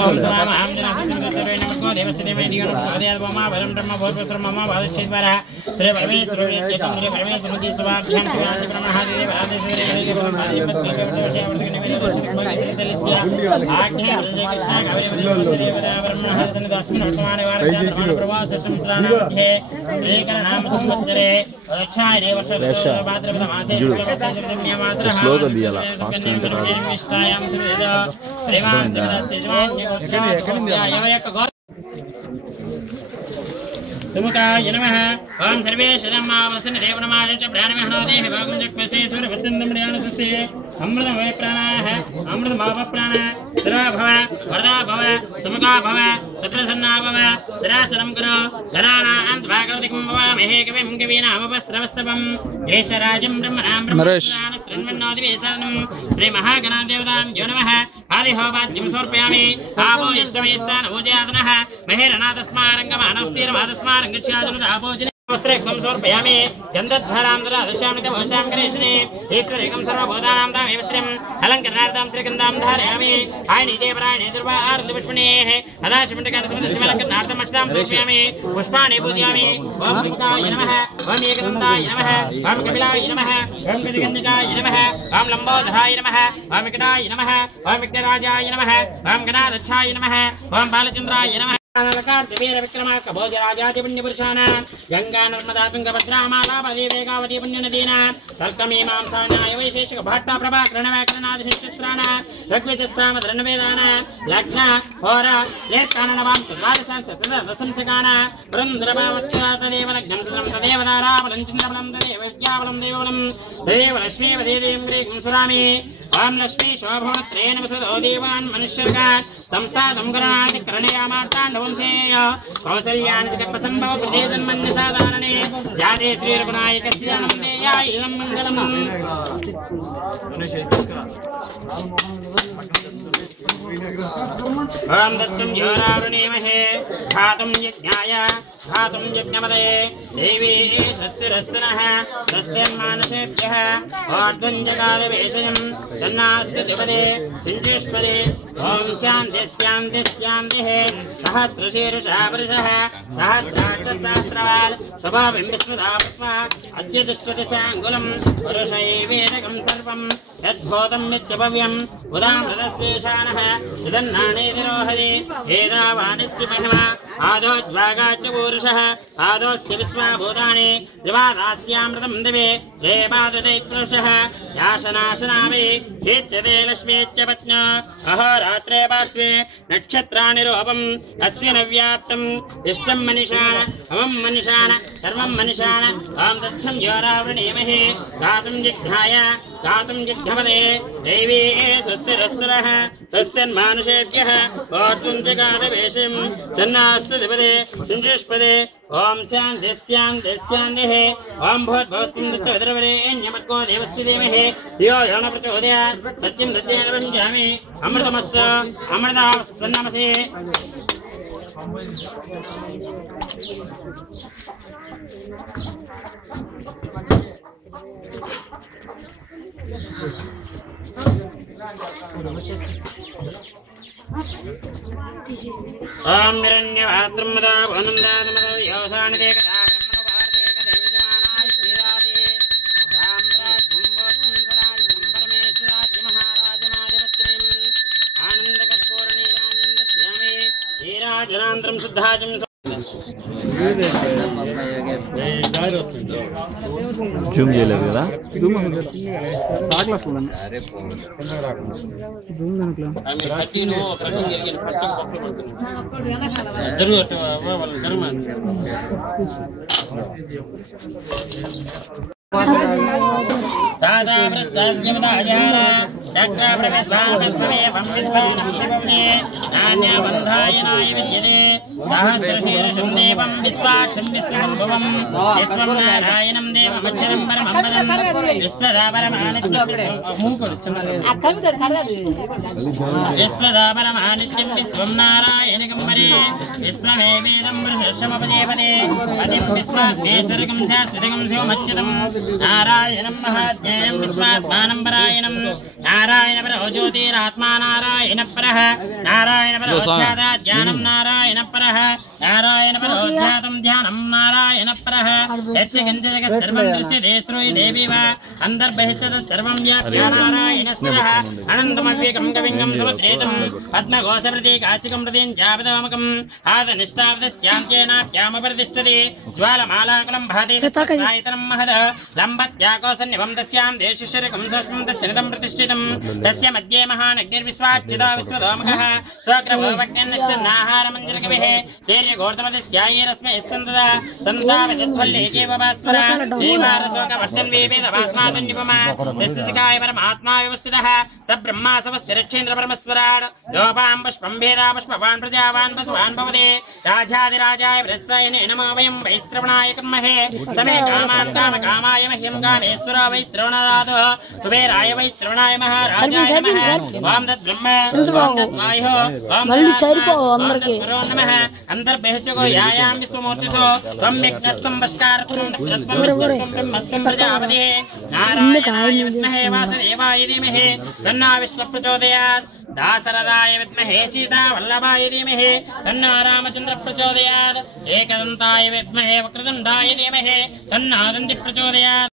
ओम समाम हम जना सिद्धेश्वराय नमः देवस्देवाय दिगंबराय ब्रह्मा वरम ब्रह्म भूर्भुवस्वर मम वादश्चेद्वारा श्री परमेश्वर चतुर्श्री परमेश्वर मुझे स्वाभ्याम शिवाय ब्रह्महादेव आदेश्वरे आज्ञा कृष्ण गौरी ब्रह्मणः सन्निधास्मिन् वर्तमाने वारं प्रवास समुद्रानामध्ये श्रीकरनाम संवत्सरे दक्षिणायने वर्षे भाद्रपद मासे शुक्लपक्षे श्लोक दियाला फास्ट निष्ठायां श्रीमान सुमुखाय नमः ओम सर्वेशदम्मावसन देवनमाय च प्राणमहनो देहि भागं जक्पसे सूर्यवृत्तं मृयाणसुते अमृतमय प्राणाः अमृतमाव प्राण सर्वा भव वरदा भव सुमुखा भव सत्रसन्ना भव सरासरं करो धनानां भागवतिकं भवामहे कविं कवीनामुपस्रवस्तवं ज्येष्ठराजं ब्रह्मणां ब्रह्मणां शृण्वन्नोदिवेशनं श्रीमहागणादेवतां यो नमः आदिहोपाद्यं समर्पयामि आवो इष्टमयस्तानभोजयातनः महेरनाथस्मारङ्गमानस्तीरमादस्मारङ्गच्छादनुरापोजने वस्त्रं समर्पयामि गन्धद्वारान्तरा दशामितवशां गणेशने ईश्वरेकं सर्वभूतानां तामेव श्रीम् अलङ्करणार्थं श्रीगन्धां धारयामि आयनि देवरायणे दुर्वारुन्दपुष्पणेः अदाशिमण्डकान् अक्षतां समर्पयामि पुष्पाणि पूजयामि ओम सुमुखाय नमः ओम एकदन्ताय नमः ओम कपिलाय नमः ओम गजगन्धिकाय नमः ओम लम्बोदराय नमः ओम विकटाय नमः ओम विघ्नराजाय नमः ओम गणाध्यक्षाय नमः ओम बालचन्द्राय नमः वीर विक्रमार्क भोजराजाति पुण्यपुरुषाणां गंगा नर्मदा तुंगभद्रा मालावती वेगावती पुण्यनदीनां तर्कमीमांसानाय वैशेषिक भाट्टा प्रभा करणव्याकरणादि शिष्टस्त्राणां ऋग्वेदस्सामधर्णवेदानां लग्न होर लेत्काणनवां सद्वादशां सतदशंसकानां पुरन्दरभावत्वा तदेव लग्नं सदं तदेव दाराबलं चन्द्रबलं तदेव विद्याबलं देवबलं तदेव लक्ष्मीवदेवीं ग्रीं सुरामि ओम लक्ष्मी शोभवत्रेण वसदो देवान् मनुष्यर्गान् संस्थातं करणादि करणयामार्ताण्डवंशेय कौसल्यानि जगत्पसम्भव प्रदे जन्मन्यसाधारणे जाते श्रीरघुनायकस्य नन्देयाय इदं मङ्गलम् ओम दत्तं योरावृणीमहे घातुं यज्ञाय घातुं यज्ञपदये देवी स्वस्तिरस्तनः स्वस्तिर्मानसेभ्यः ओर्ध्वं जगादवेशयं सन्नास्ति द्विपदे पिञ्जुष्पदे ओम शान्ति शान्ति शान्तिः सहस्रशीर्षः पुरुषः सहस्राक्षसहस्रवान् स्वभावं विस्मृतात्मा अद्य तिष्ठति साङ्गुलं पुरुषैवेदकं सर्वं यद्भूतं यच्चभव्यम् उदामृतस्वेषाणः यदन्नानेतिरोहति एतावानिस्य महिमा आदोज्वागाच्च पूरुषः आदोस्य विश्वाभूतानि त्रिवादास्यामृतं दिवे रेपाददैत्पुरुषः शासनाशनावि हेच्यते लक्ष्मीच्च पत्न्या अहोरात्रे पार्श्वे नक्षत्राणि रूपम् अस्य न व्याप्तम् इष्टं मनिषाण अमं मनिषाण सर्वं मनिषाण ओम दच्छं योरावृणीमहे गातुं जिघ्नाय गातुं जिघ्नपदे देवी स्वस्तिरस्तुरः स्वस्तिर्मानुषेभ्यः ओर्ध्वं जगादवेशं सन्नास्तु द्विपदे पिञ्जुष्पदे ओम शान्ति शान्ति शान्तिः ओम भूर्भुवस्सुन्दश्चोदरवरेण्यमर्को देवस्य धीमहि धियो यो न प्रचोदयात् सत्यं सत्येन वञ्चामि अमृतमस्तु अमृतावस्तन्नमसि ओम निरण्यभाद्रमदा वनन्दानमदा योसानिदे कदा ब्रह्मणोपार्दे कदेवजानाय श्रीराधे रामराजम्बोत्सराज परमेश्वराज महाराजमादिवत्रयम् आनन्दकर्पूरनीराजन्दस्यामि हीराजनान्तरं शुद्धाजं జూమ్ చేయలేదు కదా జూమ్ दादा प्रस्ताद्यमदाजहारा चक्राप्रविद्वान् तत्त्वमेवं विद्वान् शिवमुने नान्यबन्धाय नाय विद्यते सहस्रशीर्षं देवं विश्वाक्षं विश्वसम्भवं विश्वं नारायणं देवमक्षरं परमं वदन् विश्वदापरमानित्यं विश्वं नारायणकं वरे विश्वमेवेदं पुरुषमपदेपदे पदिं विश्वात्मेश्वरकं शाश्वतकं शिवमच्युतं नारायणं महाज्ञेयं विश्वात्मानं परायणं नारायणपरो ज्योतिरात्मा नारायणपरः नारायणपरो ध्यानं नारायणपरः नारायणपरो ध्यानं नारायणपरः यस्य किञ्चित् सर्वं दृश्यते श्रूयते देवीव अन्तर्बहिश्च सर्वं व्याप्य नारायणस्तः अनन्तमव्यकं कविङ्गं समुद्रेतं पद्मघोषप्रतीकाशिकं प्रतीञ्चापदमकम् आदनिष्ठापदस्यान्त्येनाप्यामप्रतिष्ठते ज्वालमालाकुलं भाति सायतनं महद लम्बत्याकोसन्निभं तस्यां देशिशरकं सष्मं तस्य निदं प्रतिष्ठितं तस्य मध्ये महानग्निर्विश्वाच्युता विश्वदोमकः स्वग्रभोवज्ञन्निष्ठन्नाहारमञ्जरकविः धैर्यघोर्तमदस्यायैरस्मै सन्तदा सन्तावदद्फल्लेकेव भास्वरा देवारशोकवर्धन् वेवेदभास्मादन्निपमा तस्य शिखाय परमात्मा व्यवस्थितः स ब्रह्मा समस्य रक्षेन्द्रपरमस्वराट् दोपां पुष्पं भेदा पुष्पवान् प्रजावान् वसुवान् भवते राजाधिराजाय वृत्सायने नमो वयं वैश्रवणाय कुर्महे समे कामान् कामकामाय मह्यं कामेश्वर वैश्रवणदातः कुबेराय वैश्रवणाय महाराजाय नमः वां तद्ब्रह्म वां तद्वायुः वां तद्पुरो नमः अन्तर्बहिश्चको यायां विश्वमूर्तिषु त्वं यज्ञस्तं वष्कारत्वं ब्रह्मत्वं प्रजापतिः नारायणाय विद्महे वासुदेवाय धीमहि तन्नो विष्णुः प्रचोदयात् दासरथाय विद्महे सीतावल्लभाय धीमहि तन्नो रामचन्द्रः प्रचोदयात् एकदन्ताय विद्महे वक्रतुण्डाय धीमहि तन्नो दन्तिः प्रचोदयात्।